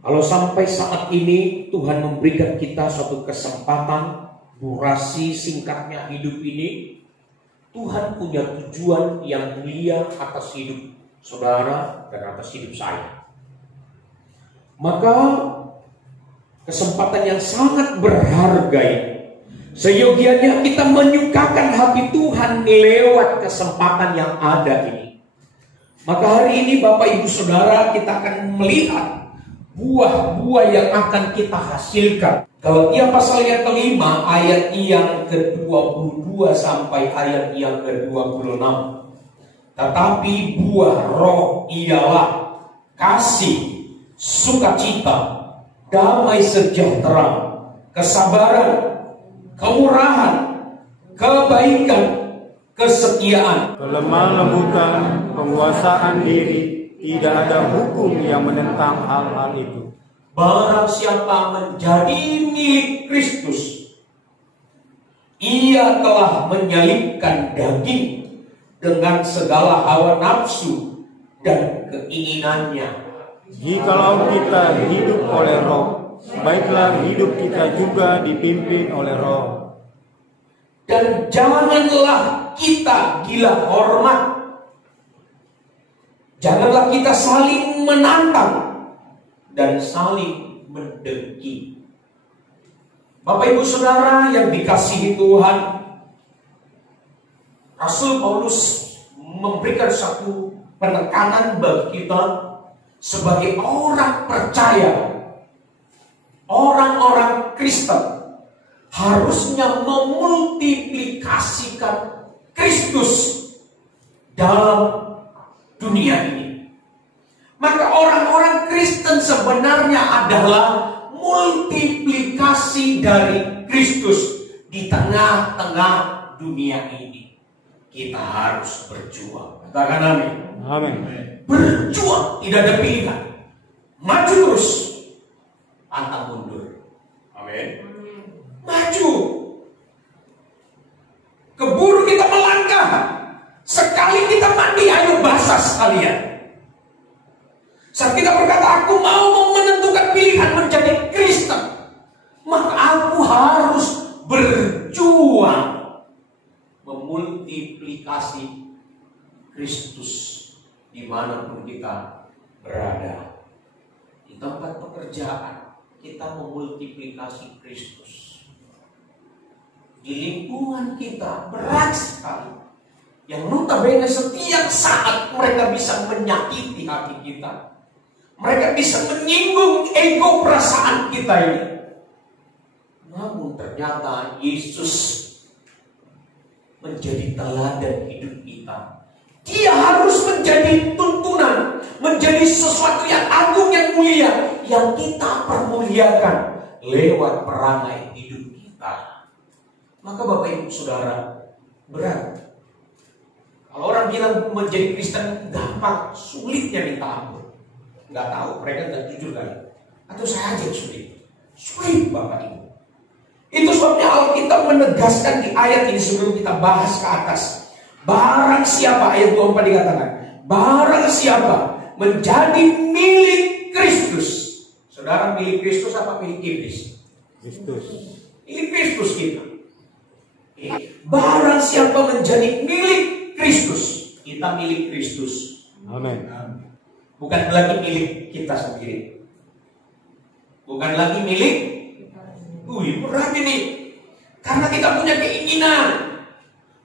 Kalau sampai saat ini Tuhan memberikan kita suatu kesempatan, durasi singkatnya hidup ini, Tuhan punya tujuan yang mulia atas hidup saudara dan atas hidup saya. Maka kesempatan yang sangat berharga ini, seyogianya kita menyukakan hati Tuhan lewat kesempatan yang ada ini. Maka hari ini Bapak Ibu Saudara, kita akan melihat buah-buah yang akan kita hasilkan. Galatia pasal yang kelima ayat yang ke-22 sampai ayat yang ke-26. Tetapi buah roh ialah kasih, sukacita, damai sejahtera, kesabaran, kemurahan, kebaikan, kesetiaan, kelemah lembutan, penguasaan diri. Tidak ada hukum yang menentang hal-hal itu. Barang siapa menjadi milik Kristus, ia telah menyalibkan daging dengan segala hawa nafsu dan keinginannya. Jikalau kita hidup oleh roh, baiklah hidup kita juga dipimpin oleh roh. Dan janganlah kita gila hormat. Janganlah kita saling menantang dan saling mendengki. Bapak Ibu Saudara yang dikasihi Tuhan, Rasul Paulus memberikan satu penekanan bagi kita sebagai orang percaya, orang-orang Kristen harusnya memultiplikasikan Kristus dalam dunia ini. Maka orang-orang Kristen sebenarnya adalah multiplikasi dari Kristus di tengah-tengah dunia ini. Kita harus berjuang. Katakan amin. Amin. Berjuang, tidak ada pilihan. Maju terus, pantang mundur. Amin. Maju. Keburu kita melangkah. Sekali kita mandi, ayo basah sekalian. Saat kita berkata, aku mau menentukan pilihan menjadi Kristen, maka aku harus berjuang memultiplikasi Kristus dimanapun kita berada. Di tempat pekerjaan, kita memultiplikasi Kristus. Di lingkungan kita berat sekali, yang notabene setiap saat mereka bisa menyakiti hati kita. Mereka bisa menyinggung ego perasaan kita ini. Namun ternyata Yesus menjadi teladan hidup kita. Dia harus menjadi tuntunan, menjadi sesuatu yang agung, yang mulia, yang kita permuliakan lewat perangai hidup kita. Maka Bapak Ibu Saudara, berat. Kalau orang bilang menjadi Kristen gampang, sulitnya minta ampun. Nggak tahu, mereka nggak jujur kali. Atau saya aja sulit. Sulit Bapak Ibu. Itu sebabnya Alkitab menegaskan di ayat ini sebelum kita bahas ke atas. Barang siapa, ayat 24 dikatakan, barang siapa menjadi milik Kristus. Saudara milik Kristus apa milik iblis? Kristus. Milik Kristus kita. Barang siapa menjadi milik Kristus, kita milik Kristus. Amin. Bukan lagi milik kita sendiri. Bukan lagi milik. Berat ini. Karena kita punya keinginan,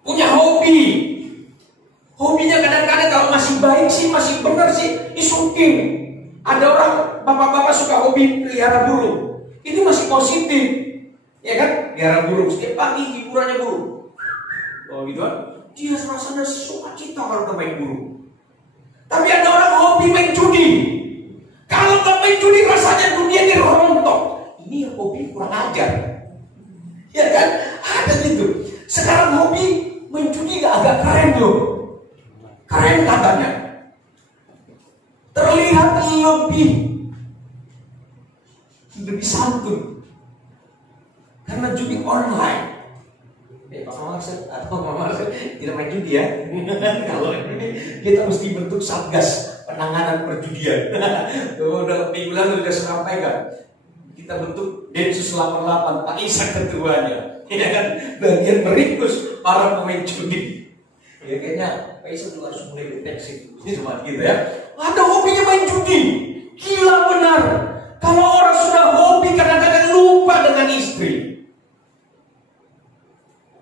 punya hobi. Hobinya kadang-kadang kalau masih baik sih, masih benar sih, isukin. Ada orang bapak-bapak suka hobi pelihara burung. Ini masih positif, ya kan? Pelihara burung setiap pagi hiburannya burung. Oh gitu kan? Dia rasanya sukacita kalau main burung. Tapi ada orang hobi main judi. Kalau nggak main judi rasanya dunia ini rontok. Ini yang hobi kurang ajar. Ya kan? Ada gitu. Sekarang hobi main judi agak keren loh. Keren katanya. Terlihat lebih santun. Karena judi online. Pak Mama atau Mama tidak main judi ya. Kalau ini kita mesti bentuk satgas penanganan perjudian. Udah minggu lalu sudah sampaikan. Kita bentuk Densus 88, Pak Isa ketuanya. Ya kan, bagian meringkus para pemain judi. Ya kayaknya Pak Isa juga harus mulai deteksi. Ini cuma gitu ya. Ada hobinya main judi. Gila benar. Kalau orang sudah hobi kadang-kadang lupa dengan istri.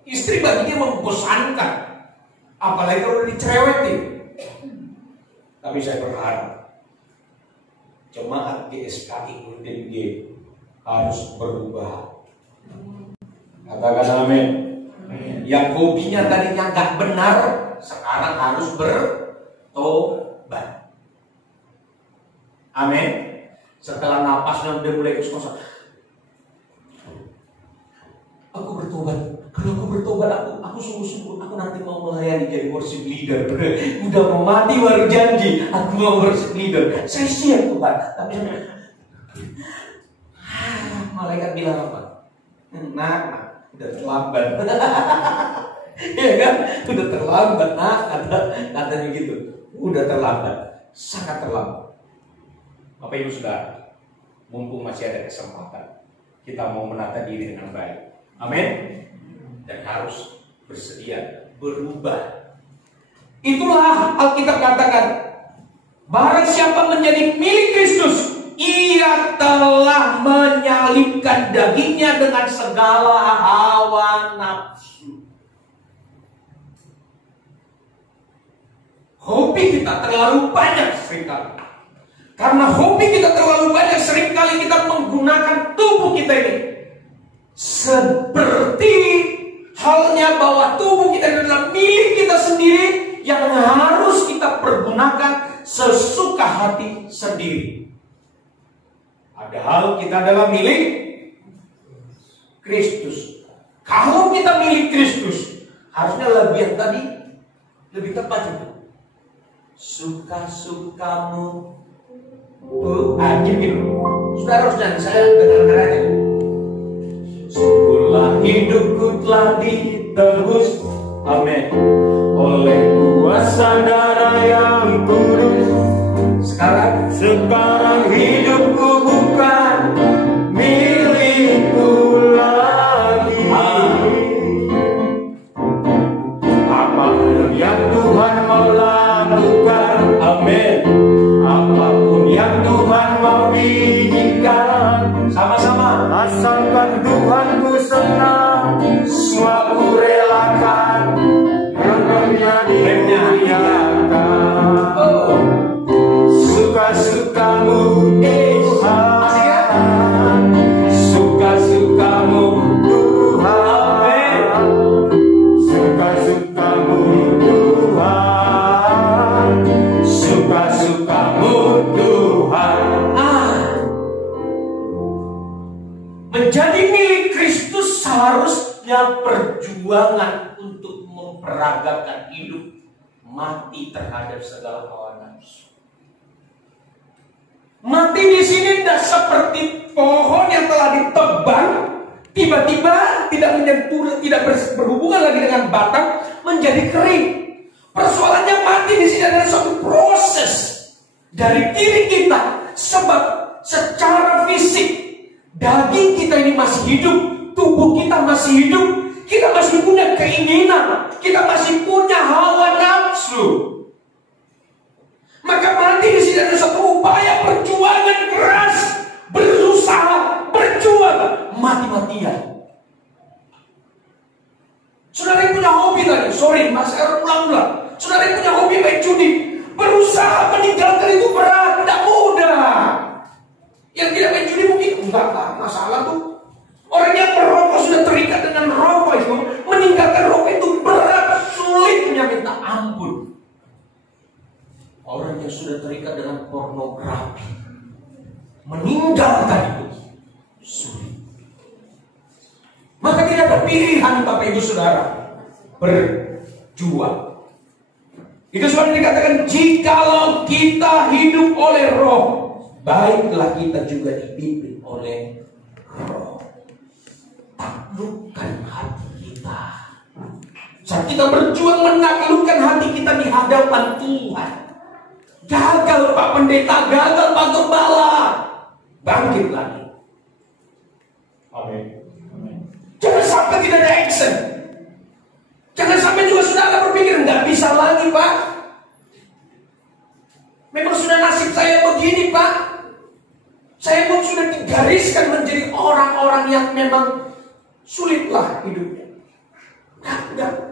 Istri baginya membosankan. Apalagi kalau dicerewetin. Tapi saya berharap jemaat GSKI Golden Gate harus berubah. Katakan amin. Yang hobinya tadinya nggak benar, sekarang harus bertobat. Amin. Setelah napasnya udah mulai kos-kosan, aku bertobat. Kalau aku bertobat, aku sungguh-sungguh aku nanti mau melayani jadi worship leader. Udah mau mati baru janji, aku mau worship leader. Saya siap Tuhan. Tapi malaikat bilang apa? Nah, udah terlambat. Iya kan? Udah terlambat, katanya gitu. Udah terlambat, sangat terlambat. Bapak Ibu Saudara, mumpung masih ada kesempatan, kita mau menata diri dengan baik. Amin. Dan harus bersedia berubah. Itulah Alkitab katakan, barang siapa menjadi milik Kristus, ia telah menyalibkan dagingnya dengan segala hawa nafsu. Hobi kita terlalu banyak seringkali. Karena hobi kita terlalu banyak, seringkali kita menggunakan tubuh kita ini seperti halnya bahwa tubuh kita adalah milik kita sendiri yang harus kita pergunakan sesuka hati sendiri. Padahal kita adalah milik Kristus. Kalau kita milik Kristus, harusnya lebih yang tadi lebih tepat itu. Suka-sukamu. Gini. Saudara harus nyanyi, saya dengar aja. Sungguhlah hidupku telah ditebus, amin, oleh kuasa darah yang kudus. Sekarang hidupku bukan milikku lagi. Apapun yang Tuhan mau lakukan, amin, apapun yang Tuhan mau izinkan, sama-sama, asalkan Tuhan ku senang, semua ku relakan, remnya dimuliakan. Suka-sukamu Tuhan, suka-sukamu Tuhan, suka-sukamu Tuhan, suka-sukamu Tuhan. Menjadi milik Kristus seharusnya perjuangan untuk memperagakan hidup, mati terhadap segala hawa nafsu. Mati di sini tidak seperti pohon yang telah ditebang, tiba-tiba tidak berhubungan lagi dengan batang, menjadi kering. Persoalannya mati di sini adalah suatu proses dari diri kita, sebab secara fisik daging kita ini masih hidup, tubuh kita masih hidup, kita masih punya keinginan, kita masih punya hawa nafsu. Maka mati di sini ada satu upaya perjuangan keras, berusaha, berjuang, mati-matian. Saudara yang punya hobi tadi, saya ulang-ulang. Saudara yang punya hobi main judi, berusaha meninggalkan itu berat, tidak mudah. Yang tidak main judi mungkin enggak masalah tuh. Orang yang merokok sudah terikat dengan rokok itu, meninggalkan rokok itu berat, sulitnya minta ampun. Orang yang sudah terikat dengan pornografi, meninggalkan itu sulit. Maka tidak ada pilihan Bapak Ibu Saudara, berjuang. Itu sebab dikatakan, jikalau kita hidup oleh roh, baiklah kita juga dipimpin oleh roh. Taklukkan hati kita. Saat kita berjuang menaklukkan hati kita di hadapan Tuhan, Gagal Pak Pendeta, gagal Pak Gembala. Bangkit lagi. Amin. Jangan sampai tidak ada action. Jangan sampai juga saudara berpikir nggak bisa lagi Pak. Memang sudah nasib saya begini Pak. Saya pun sudah digariskan menjadi orang-orang yang memang sulitlah hidupnya.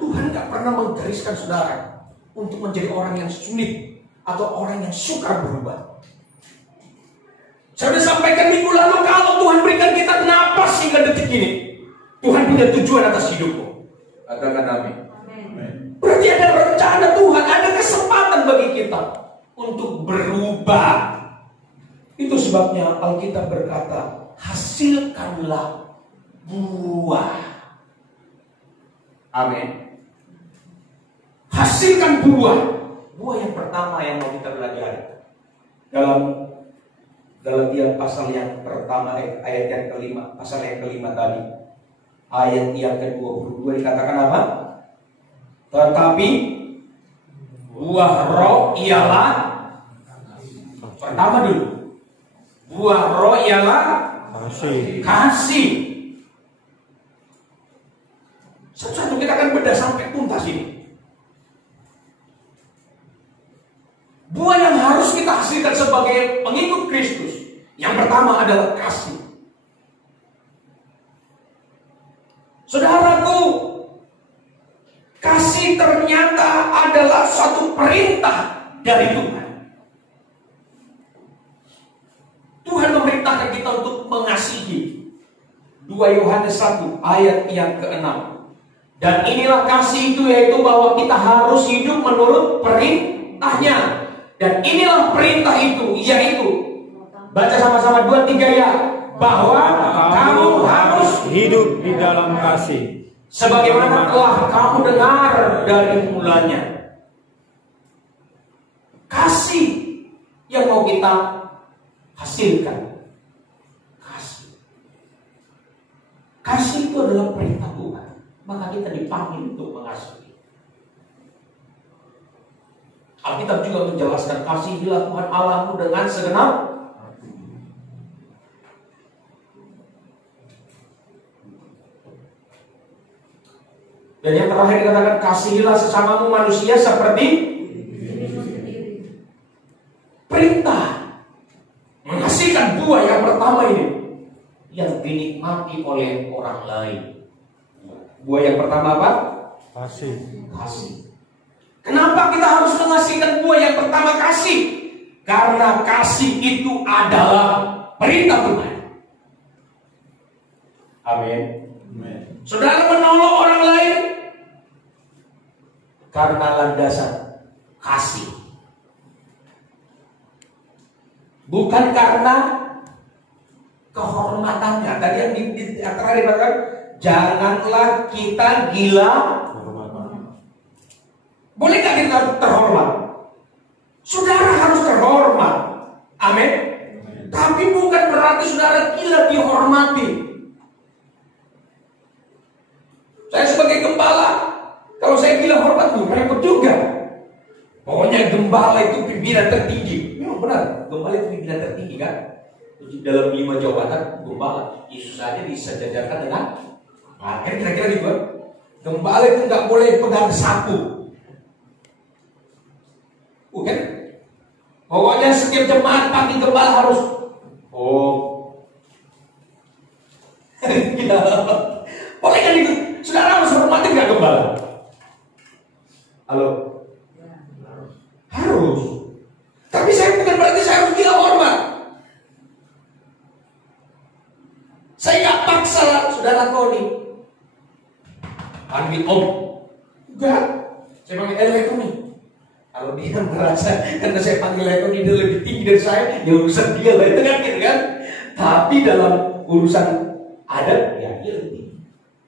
Tuhan nggak pernah menggariskan saudara untuk menjadi orang yang sulit atau orang yang suka berubah. Saya sudah sampaikan minggu lalu, kalau Tuhan berikan kita napas hingga detik ini, Tuhan punya tujuan atas hidupmu. Katakan amin. Berarti ada rencana Tuhan, ada kesempatan bagi kita untuk berubah. Itu sebabnya Alkitab berkata, hasilkanlah buah. Amin. Hasilkan buah. Buah yang pertama yang mau kita pelajari dalam Galatia pasal yang pertama ayat yang kelima, pasal yang kelima tadi, ayat yang ke-22 dikatakan apa? Tetapi buah roh ialah, pertama dulu, buah roh ialah kasih. Satu-satu kita akan bedah sampai tuntas ini. Buah yang harus kita hasilkan sebagai pengikut Kristus, yang pertama adalah kasih. Saudaraku, kasih ternyata adalah suatu perintah dari Tuhan. Tuhan memerintahkan kita untuk mengasihi. 2 Yohanes 1 ayat yang ke-6. Dan inilah kasih itu, yaitu bahwa kita harus hidup menurut perintahnya. Dan inilah perintah itu, yaitu, baca sama-sama 2, 3 ya, bahwa kamu harus hidup di dalam kasih, sebagaimana telah kamu dengar dari mulanya. Kasih yang mau kita hasilkan. Kasih itu adalah perintah Tuhan. Maka kita dipanggil untuk mengasihi. Alkitab juga menjelaskan, kasihilah Tuhan Allahmu dengan segenap dan yang terakhir dikatakan, kasihilah sesamamu manusia seperti perintah. Menghasilkan buah yang pertama ini yang dinikmati oleh orang lain. Buah yang pertama apa? kasih. Kenapa kita harus menghasilkan buah yang pertama, kasih? Karena kasih itu adalah perintah Tuhan. Amin. Saudara menolong orang lain karena landasan kasih, bukan karena kehormatannya. Tadi yang di antara dikatakan, janganlah kita gila. Boleh gak kita terhormat? Saudara harus terhormat. Amin. Tapi bukan berarti saudara gila dihormati. Saya sebagai gembala, kalau saya gila hormat tuh repot juga. Pokoknya gembala itu pimpinan tertinggi. Memang benar, gembala itu pimpinan tertinggi kan. Dalam 5 jabatan gembala, Yesus saja disejajarkan dengan kan kira-kira gitu kan. Gembala itu nggak boleh pegang sapu. Bukan? Pokoknya setiap jemaat panggil gembala harus boleh kan itu? Saudara harus hormati nggak gembala? Halo? Harus. Tapi saya bukan berarti saya harus gila hormat. Saya nggak paksa saudara Tony panggil om. Enggak. Saya panggil Eko nih. Kalau dia merasa karena saya panggil Eko dia lebih tinggi dari saya, ya urusan dia lah, itu kan gitu kan. Tapi dalam urusan adat ya dia lebih tinggi.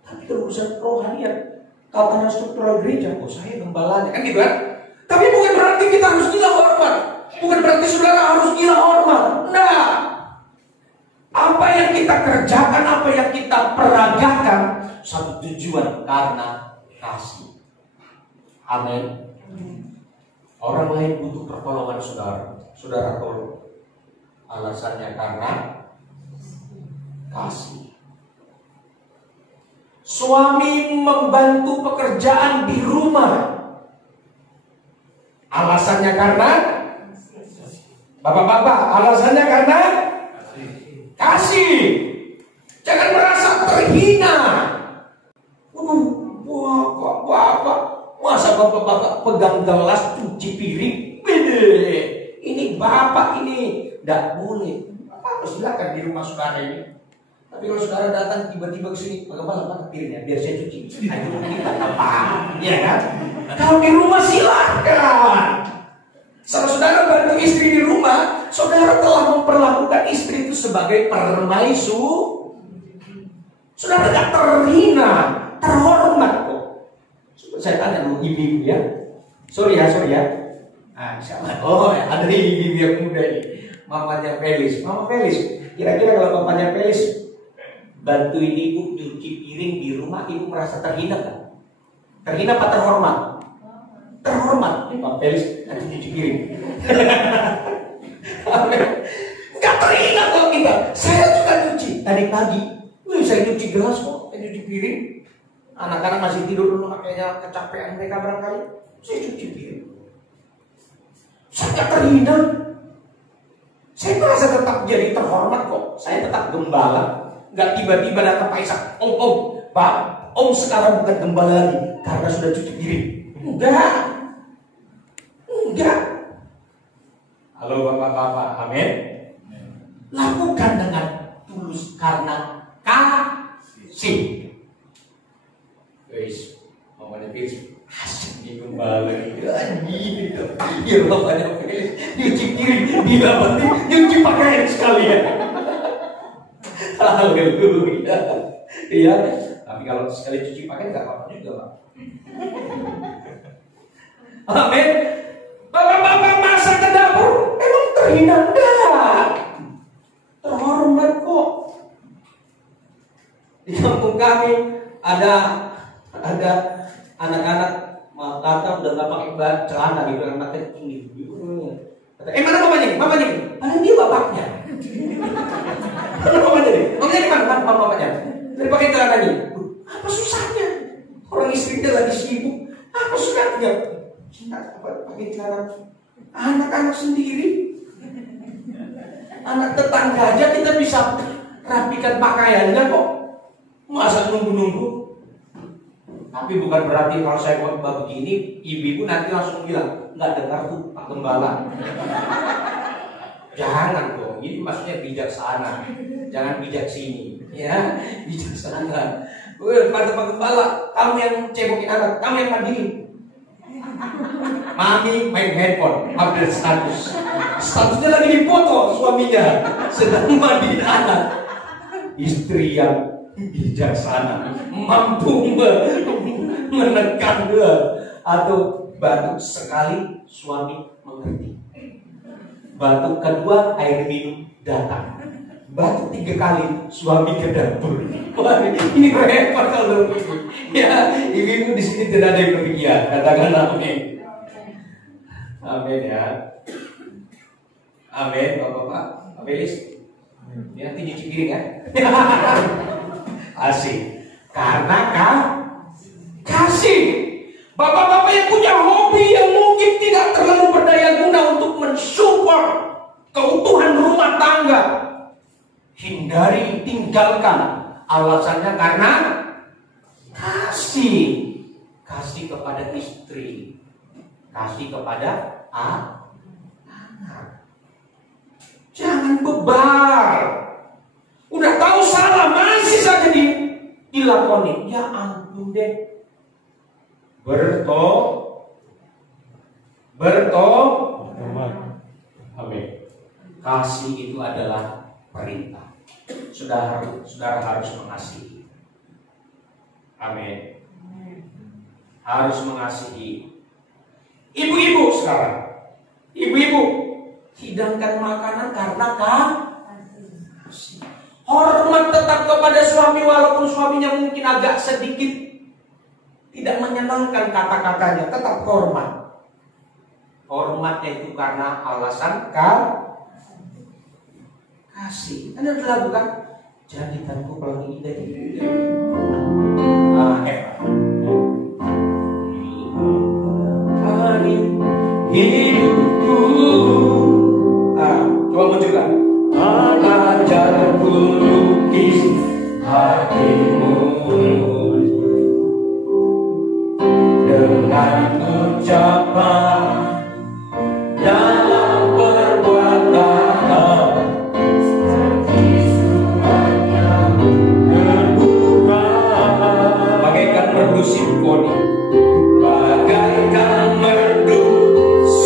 Tapi kalau urusan rohaniat, tatanan struktural gereja, saya gembalanya kan gitu kan. Tapi bukan berarti kita harus gila hormat. Bukan berarti saudara harus gila hormat. Nah, apa yang kita kerjakan, apa yang kita peragakan, satu tujuan, karena kasih. Amin. Orang lain butuh pertolongan saudara. Saudara tolong. Alasannya karena kasih. Suami membantu pekerjaan di rumah. Alasannya karena bapak-bapak, alasannya karena kasih. Jangan merasa terhina. Bapak, masa bapak-bapak pegang gelas cuci piring? Bede. Ini bapak ini tidak boleh. Bapak silakan di rumah saudara ini. Tapi kalau saudara datang tiba-tiba ke sini, bagaimana mana piringnya? Biar saya cuci. Ayo kita apa? Ya kan? Kalau di rumah silakan. Saudara bantu istri di rumah, saudara telah memperlakukan istri itu sebagai permaisuri. Saudara tidak terhina, terhormat kok. Saya tanya dulu ibu-ibu ya. Sorry ya. Oh, ada ibu-ibu yang muda ini. Mamanya Felis. Mama Felis, kira-kira kalau mamanya Felis bantuin ibu cuci piring di rumah, ibu merasa terhina kan? Terhina apa terhormat? Terhormat. Mama Felis nanti cuci piring. Enggak terhina kok kita. Saya juga cuci tadi pagi. Saya cuci gelas kok, saya cuci piring. Anak-anak masih tidur dulu, kayaknya kecapean mereka barangkali. Saya cuci piring. Saya nggak terhina. Saya merasa tetap jadi terhormat kok. Saya tetap gembala. Nggak tiba-tiba datang Pak Ishak. Pak, Om sekarang bukan gembala lagi karena sudah cuci piring. Enggak. Halo bapak-bapak, amin. Lakukan dengan tulus karena kasih. Guys, mamanya Felis asik di gembala gitu. Ya mamanya Felis nyuci piring, dia penting nyuci pakaian sekalian. Haleluya. Iya, tapi kalau sekali cuci pakaian nggak apa-apa juga, Pak. Amin. Bapak-bapak masak ke dapur, emang terhina enggak? Terhormat kok. Di kampung kami ada anak-anak kata udah nggak pakai celana gitu, anak kecil gitu. Mana mamanya? Padahal dia bapaknya. Mana mamanya nih? Mamanya di mana? Mamanya. Dari pakai celana ini. Apa susahnya? Orang istrinya lagi sibuk. Apa susahnya? Pakai celana anak-anak sendiri. Anak tetangga aja kita bisa rapikan pakaiannya kok. Masa nunggu-nunggu? Tapi bukan berarti kalau saya khotbah begini, ibu-ibu nanti langsung bilang, nggak dengar tuh Pak Gembala. Jangan dong, ini maksudnya bijaksana. Jangan bijak sini, ya bijaksana. Pak Gembala, kamu yang cebokin anak, kamu yang mandiin. Mami main handphone, update status. Statusnya lagi dipoto suaminya, sedang mandiin anak. Istri yang bijaksana, mampu menekan atau batuk sekali suami mengerti. Batuk kedua air minum datang. Batuk 3 kali suami ke dapur. Wah, ini repot kalau begitu. Ya, ibu di sini tidak ada yang demikian. Katakan amin. Amin ya. Amin, Bapak-bapak. Abelis. Ya, nanti cuci piring ya. Asik. Karena kasih. Bapak-bapak yang punya hobi yang mungkin tidak terlalu berdaya guna untuk mensupport keutuhan rumah tangga, hindari, tinggalkan. Alasannya karena kasih. Kasih kepada istri, kasih kepada anak. Jangan bebal. Udah tahu salah masih saja dilakoni. Ya ampun deh. Amin. Kasih itu adalah perintah. Saudara harus mengasihi. Amin. Harus mengasihi. Ibu-ibu sekarang. Ibu-ibu, hidangkan makanan karena kasih. Hormat tetap kepada suami walaupun suaminya mungkin agak sedikit tidak menyenangkan kata-katanya, tetap hormat. Hormatnya itu karena alasan kasih. Anda udah lakukan? Jadikanku pelangi indah di dunia. Hidupku. Coba munculkan. Ajarku lukis hatimu dengan ucapan dalam perbuatan seperti surat yang terbuka, bagaikan merdu simfoni, bagaikan merdu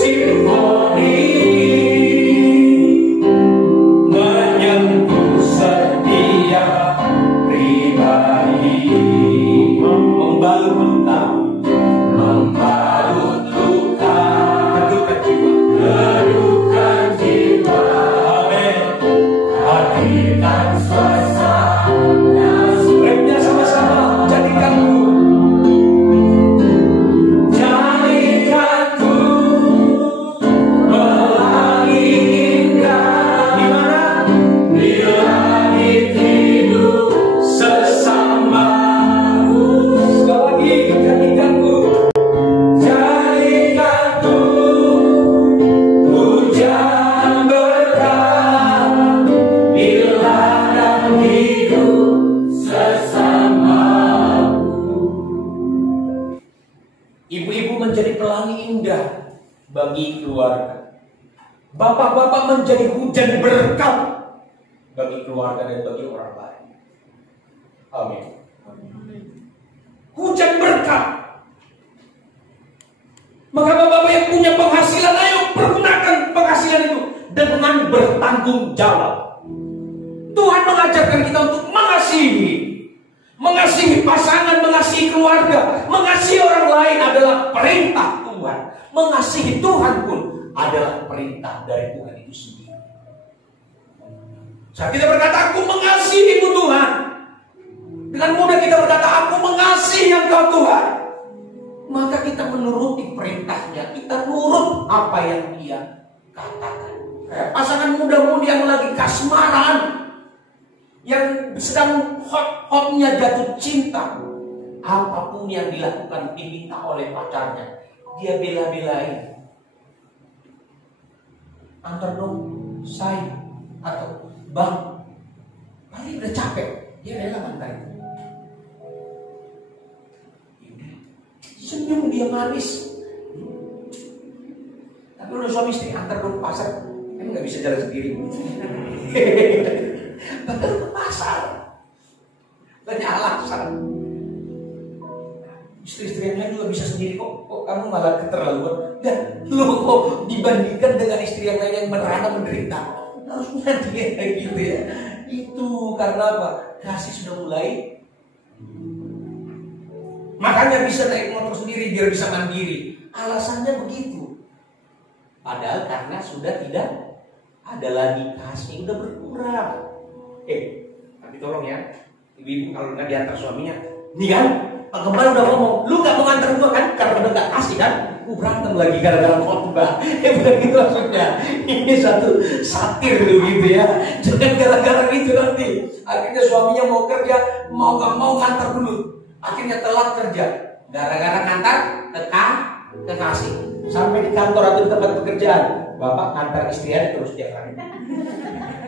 simfoni, menyentuh setiap pribadi, membalut luka, kedukan jiwa, amin. Hadirkan suasana, refnya sama-sama. Jadikanku pelangi indah. Di mana? Di langit hidup sesamaku. Sekali lagi, jadikanku hujan berkah di ladang hidup sesamaku. Ibu-ibu menjadi pelangi indah bagi keluarga. Bapak-bapak menjadi hujan berkat bagi keluarga dan bagi orang lain. Amin. Hujan berkat. Maka bapak-bapak yang punya penghasilan, ayo pergunakan penghasilan itu dengan bertanggung jawab. Tuhan mengajarkan kita untuk mengasihi pasangan, mengasihi keluarga, mengasihi orang lain adalah perintah Tuhan. Mengasihi Tuhan pun adalah perintah dari Tuhan itu sendiri. Saat kita berkata, aku mengasihimu Tuhan, dengan mudah kita berkata, aku mengasihi Engkau Tuhan, maka kita menuruti perintahnya, kita nurut apa yang Dia katakan. Pasangan muda-mudi yang lagi kasmaran, yang sedang hot-hotnya jatuh cinta, apapun yang dilakukan diminta oleh pacarnya, dia bela-belain. Antar dong, saya atau bang, paling udah capek, dia rela antar. Senyum dia manis. Tapi udah suami istri antar dong ke pasar, kan nggak bisa jalan sendiri. Bahkan ke pasar, banyak alasan. Istri-istri yang lain juga bisa sendiri kok. Kok kamu malah keterlaluan? Dan lo kok dibandingkan dengan istri yang lain yang merana menderita, harusnya dia kayak gitu ya. Itu karena apa? Kasih sudah mulai. Makanya bisa naik motor sendiri biar bisa mandiri. Alasannya begitu. Padahal karena sudah tidak ada lagi kasih, udah berkurang. Tapi tolong ya, ibu-ibu kalau nggak diantar suaminya, nih kan, Pak Gembala udah ngomong, lu nggak mau nganter gua kan, karena udah nggak kasih kan, berantem lagi gara-gara khotbah. Bukan gitu maksudnya. Ini satu satir lu gitu ya. Jangan gara-gara gitu nanti. Akhirnya suaminya mau kerja, mau nggak mau ngantar dulu. Akhirnya telat kerja, gara-gara ngantar kekasih. Sampai di kantor atau di tempat pekerjaan, bapak ngantar istrinya terus tiap hari.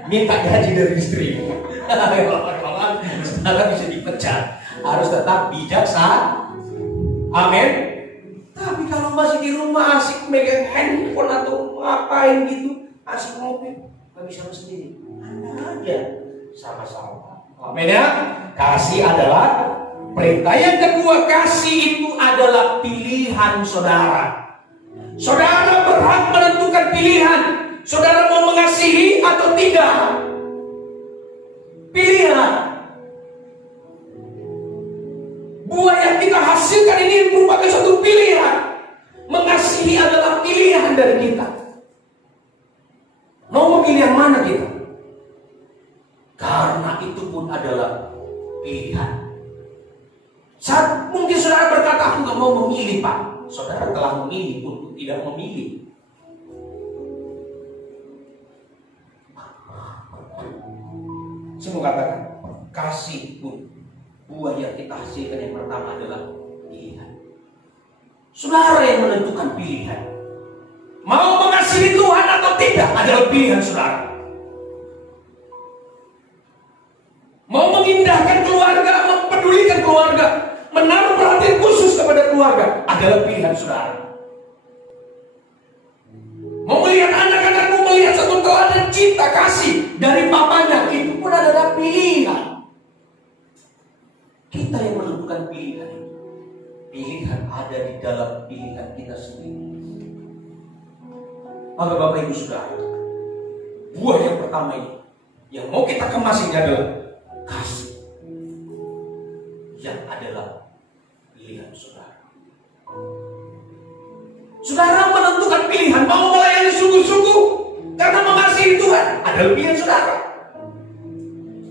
Minta gaji dari istri. Sekarang bisa dipecat. Harus tetap bijaksana. Amin. Tapi kalau masih di rumah asik megang handphone atau ngapain gitu, asik ngopi, nggak bisa sendiri. Anda aja sama-sama. Amin ya. Kasih adalah perintah. Yang kedua, kasih itu adalah pilihan saudara. Saudara berhak menentukan pilihan. Saudara mau mengasihi atau tidak? Pilihan. Buah yang kita hasilkan ini merupakan suatu pilihan. Mengasihi adalah pilihan dari kita. Mau memilih yang mana kita? Karena itu pun adalah pilihan. Saat mungkin saudara berkata, aku gak mau memilih Pak. Saudara telah memilih pun tidak memilih. Saya mau katakan, kasih pun buah yang kita hasilkan yang pertama adalah pilihan. Saudara yang menentukan pilihan. Mau mengasihi Tuhan atau tidak adalah pilihan saudara. Mau mengindahkan keluarga, mempedulikan keluarga, menaruh perhatian khusus kepada keluarga adalah pilihan saudara. Mau melihat anak-anakmu melihat satu teladan cinta kasih dari papanya, itu pun adalah pilihan. Kita yang menentukan pilihan. Pilihan ada di dalam pilihan kita sendiri. Maka Bapak Ibu Saudara, buah yang pertama ini yang mau kita kemas ini adalah kasih, yang adalah pilihan saudara. Saudara menentukan pilihan mau melayani sungguh-sungguh karena mengasihi Tuhan adalah pilihan saudara.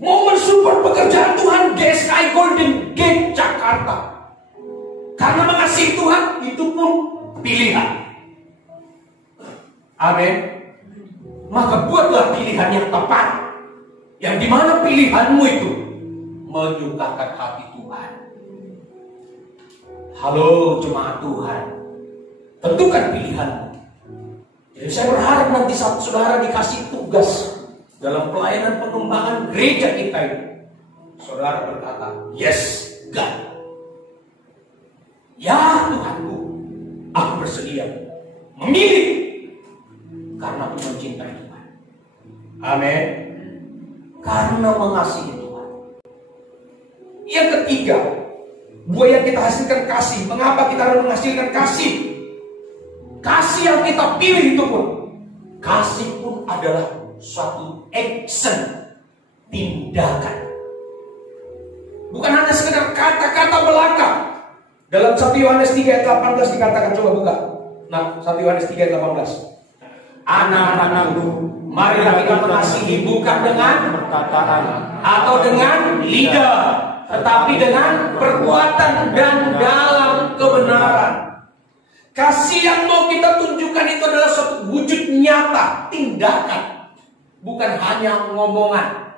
Mau mensupport pekerjaan Tuhan GSKI Golden Gate Jakarta karena mengasihi Tuhan, itu pun pilihan. Amin. Maka buatlah pilihan yang tepat, yang dimana pilihanmu itu menyukakan hati Tuhan. Halo jemaat Tuhan, tentukan pilihanmu. Jadi saya berharap nanti saat saudara dikasih tugas dalam pelayanan pengembangan gereja kita ini, saudara berkata, yes God. Ya Tuhanku, aku bersedia memilih karena aku mencintai Tuhan. Amin. Karena mengasihi Tuhan. Yang ketiga, buah yang kita hasilkan kasih. Mengapa kita harus menghasilkan kasih? Kasih yang kita pilih itu pun, kasih pun adalah suatu action, tindakan. Bukan hanya sekedar kata-kata belaka. Dalam 1 Yohanes 3 ayat 18 dikatakan, coba buka. Nah, 1 Yohanes 3 ayat 18. Anak-anakku, marilah kita mengasihi bukan dengan perkataan atau dengan lidah, tetapi dengan perbuatan dan dalam kebenaran. Kasih yang mau kita tunjukkan itu adalah suatu wujud nyata, tindakan, bukan hanya ngomongan.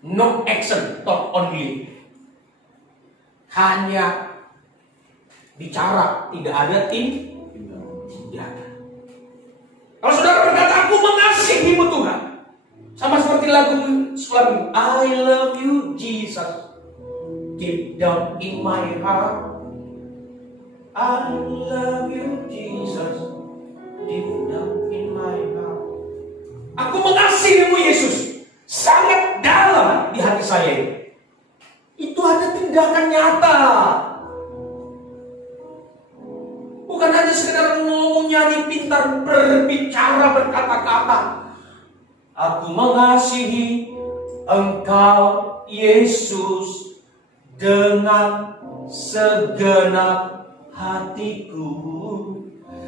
No action, talk only. Hanya bicara, tidak ada tindakan. Kalau saudara berkata, aku mengasihimu Tuhan, sama seperti lagu I love you Jesus, deep down in my heart. I love you Jesus, deep down in my heart. Aku mengasihimu Yesus, sangat dalam di hati saya ini. Itu ada tindakan nyata. Bukan hanya sekedar ngomong, nyanyi, pintar berbicara, berkata-kata. Aku mengasihi Engkau Yesus dengan segenap hatiku.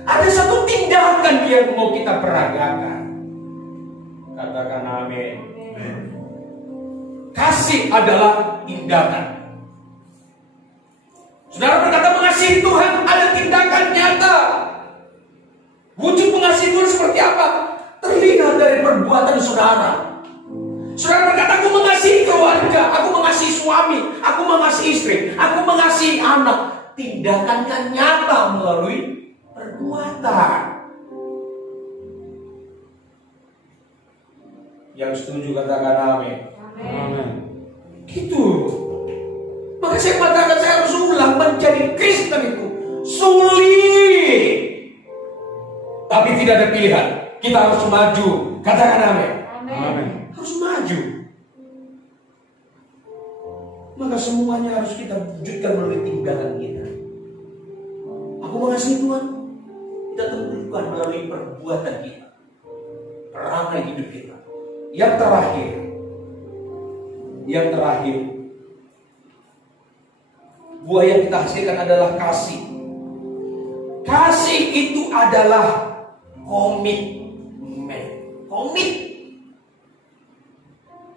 Ada satu tindakan yang mau kita peragakan. Katakan amin. Kasih adalah tindakan. Saudara berkata mengasihi Tuhan, ada tindakan nyata. Wujud mengasihi Tuhan seperti apa? Terlihat dari perbuatan saudara. Saudara berkata, aku mengasihi keluarga, aku mengasihi suami, aku mengasihi istri, aku mengasihi anak. Tindakannya nyata melalui perbuatan. Yang setuju katakan amin. Amin. Gitu. Maka saya katakan, saya harus ulang, menjadi Kristen itu sulit. Tapi tidak ada pilihan. Kita harus maju. Katakan amin. Amin. Harus maju. Maka semuanya harus kita wujudkan melalui tindakan kita. Aku mengasihi Tuhan, kita tentukan melalui perbuatan kita, perangai hidup kita. Yang terakhir, buah yang kita hasilkan adalah kasih. Kasih itu adalah komitmen.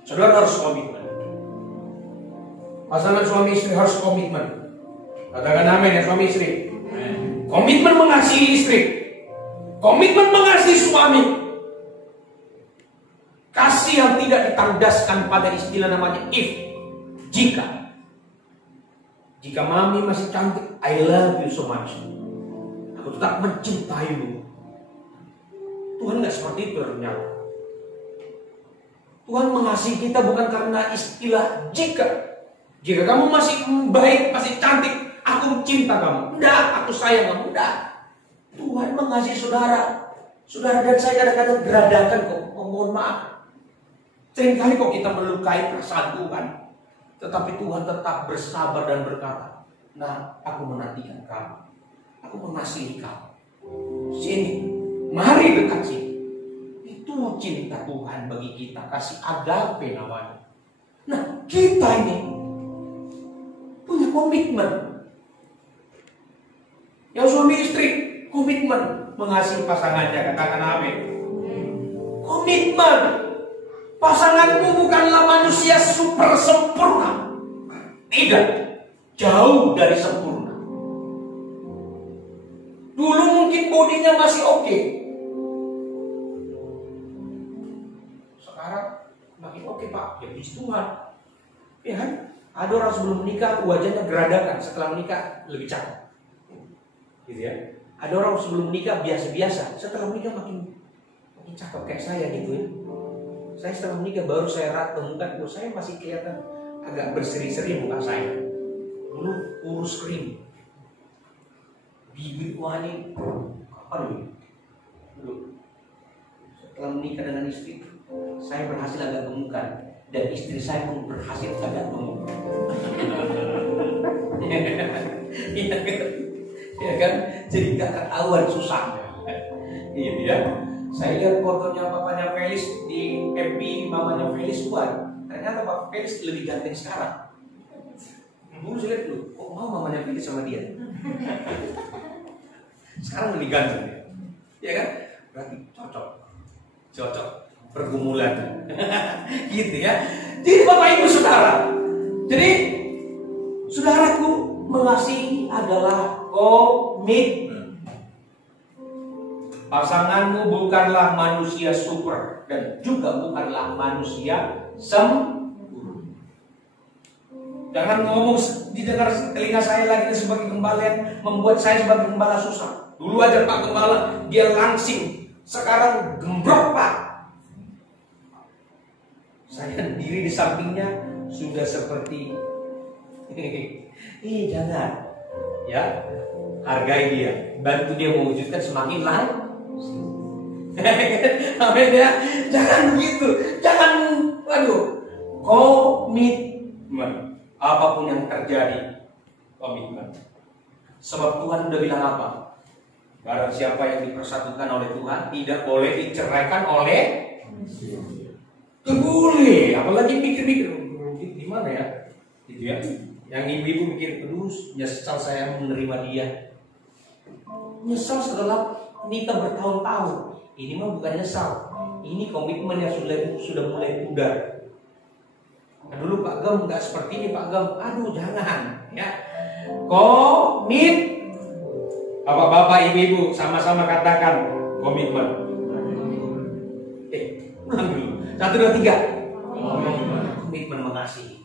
Saudara harus komitmen. Pasangan suami istri harus komitmen. Katakan amin ya suami istri. Komitmen mengasihi istri, komitmen mengasihi suami. Kasih yang tidak tandaskan pada istilah namanya if. Jika mami masih cantik, I love you so much. Aku tetap mencintaimu. Tuhan nggak seperti itu ternyata. Tuhan mengasihi kita bukan karena istilah jika. Jika kamu masih baik, masih cantik, aku cinta kamu. Udah, aku sayang kamu. Udah. Tuhan mengasihi saudara. Saudara dan saya kadang-kadang geradakan kok. Mohon maaf. Seringkali kok kita melukai perasaan Tuhan. Tetapi Tuhan tetap bersabar dan berkata, nah, aku menantikan kamu. Aku mengasihi kamu. Sini, mari dekat sini. Itu cinta Tuhan bagi kita. Kasih agape namanya. Nah, kita ini punya komitmen. Yang suami istri komitmen mengasihi pasangannya, katakan amin. Komitmen. Pasanganmu bukanlah manusia super sempurna. Tidak. Jauh dari sempurna. Dulu mungkin bodinya masih oke. Sekarang makin oke, Pak. Ya puji Tuhan. Ya kan? Ada orang sebelum menikah wajahnya geradakan, setelah menikah lebih cakep. Gitu ya. Ada orang sebelum menikah biasa-biasa, setelah menikah makin cakep kayak saya gitu ya. Saya setelah menikah baru saya temukan, saya masih kelihatan agak berseri-seri muka saya. Dulu kurus kering, bibir wangi, apa dulu? Setelah menikah dengan istri, saya berhasil agak gemukan, dan istri saya pun berhasil agak gemuk. Ya kan, jadi gak ketahuan susah. Gitu ya. Saya lihat fotonya papanya Felis di FB, mamanya Felis Tuhan. Ternyata Pak Felis lebih ganteng sekarang. Dulu saya lihat dulu, kok mau mamanya Felis sama dia? Sekarang lebih ganteng dia. Ya kan? Berarti cocok pergumulan. Gitu ya. Jadi Bapak Ibu Saudara, jadi saudaraku, mengasihi adalah komitmen. Pasanganmu bukanlah manusia super dan juga bukanlah manusia sempurna. Jangan ngomong didengar telinga saya lagi sebagai gembala yang membuat saya sebagai gembala susah. Dulu aja Pak Gembala dia langsing, sekarang gembrok Pak. Saya diri di sampingnya sudah seperti jangan ya, hargai dia, bantu dia mewujudkan semakin lain. Amin ya. Jangan begitu. Jangan komitmen. Apapun yang terjadi, komitmen. Sebab Tuhan udah bilang apa? Barang siapa yang dipersatukan oleh Tuhan tidak boleh diceraikan oleh manusia. Boleh. Apalagi mikir-mikir gimana ya? Gitu ya. Yang ibu-ibu mikir, terus nyesal saya menerima dia. Nyesal setelah nikah bertahun-tahun. Ini mah bukan nyesal. Ini komitmen yang sudah mulai pudar. Nah, dulu Pak Gem nggak seperti ini Pak Gem. Aduh jangan ya. Komit. Bapak-bapak, ibu-ibu sama-sama katakan komitmen. Ulang dulu. 1, 2, 3. Komitmen mengasihi.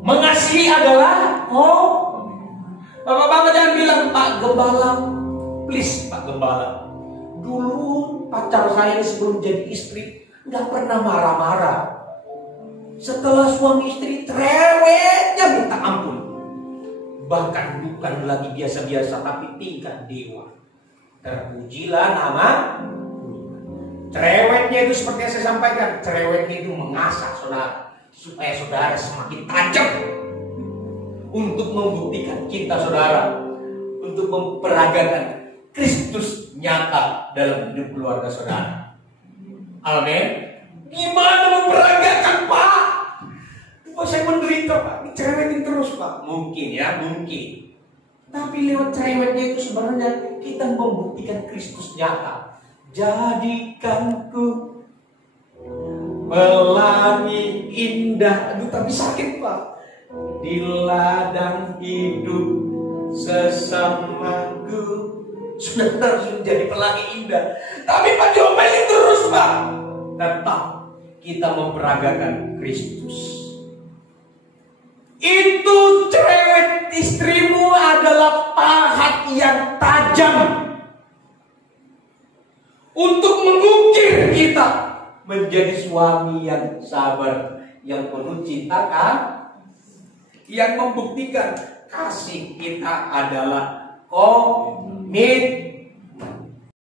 Mengasihi adalah Bapak-bapak jangan bilang Pak Gembala. Please Pak Gembala. Dulu pacar saya sebelum jadi istri nggak pernah marah-marah. Setelah suami istri cerewetnya minta ampun. Bahkan bukan lagi biasa-biasa tapi tingkat dewa. Terpujilah nama. Cerewetnya itu seperti yang saya sampaikan, cerewetnya itu mengasah saudara supaya saudara semakin tajam untuk membuktikan cinta saudara, untuk memperagakan Kristus nyata dalam hidup keluarga saudara. Amin. Gimana memperagakan Pak? Kok saya menderita Pak? Dicerewetin terus Pak? Mungkin ya, mungkin. Tapi lewat cerewetnya itu sebenarnya kita membuktikan Kristus nyata. Jadikanku pelangi indah. Aduh tapi sakit Pak. Di ladang hidup sesamaku. Sudah jadi pelangi indah. Tapi Pak diomelin terus Pak. Tetap kita memperagakan Kristus. Itu cerewet istrimu adalah pahat yang tajam untuk mengukir kita menjadi suami yang sabar, yang penuh cinta, yang membuktikan kasih kita adalah komitmen.